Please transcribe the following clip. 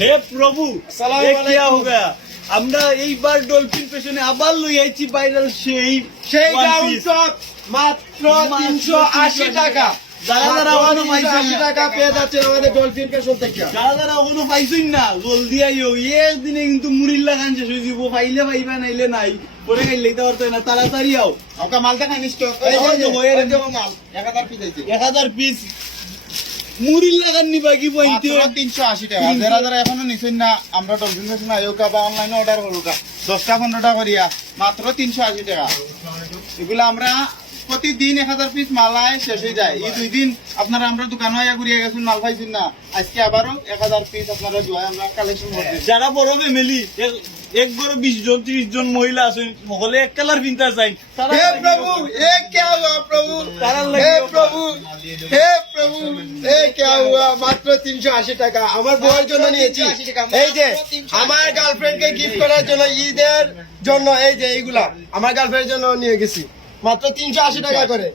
হে প্রভু ये क्या हो गया আমরা এইবার ডলফিন পেছনে আবার লই আইছি ভাইরাল সেই গাউন টপ মাত্র 380 টাকা। যারা যারা এখনো পাইছেন 380 টাকা পেয়ে যাচ্ছে আমাদের ডলফিন ফ্যাশন থেকে। যারা যারা এখনো পাইছেন না জলদি আইও একদিনে কিন্তু মুড়ির লাগান শেষ হয়ে যাব পাইলে পাইবা নাইলে নাই পরে খাইলে দিতে পারতো না তাড়াতাড়ি আও ওকা মাল দেখা নিস্তো এই যে বইয়ের মাল 1000 পিস আইছে 1000 পিস মুড়ির লাগান নিবা কি পয়েন্ট 380 টাকা। যারা যারা এখনো নিছেন না আমরা ডলফিন ফ্যাশন আয়োকা বা অনলাইনে অর্ডার করুকা 10টা 15টা করিয়া মাত্র 380 টাকা। এগুলা আমরা প্রতিদিন 1000 পিস মালায় শেষ হয়ে যায়। এই 2 দিন আপনারা আমরা দোকানে আয়া ঘুরিয়ে গেছেন মাল পাইছেন না, আজকে আবারও 1000 পিস আপনারা জয় আমরা কালেকশন করতে। যারা বড় ফ্যামিলি এক বড় 20 জন 30 জন মহিলা আছেন সকলে এক কালার পিনতে চাই তারা हे प्रभु ये क्या हुआ प्रभु, हे प्रभु हे प्रभु ये क्या हुआ। মাত্র 380 টাকা আমার বউয়ের জন্য নিয়েছি। এই যে আমার গার্লফ্রেন্ডকে গিফট করার জন্য ঈদের জন্য এই যে এইগুলা আমার গার্লফ্রেন্ডের জন্য নিয়ে গেছি মাত্র 380 টাকা করে।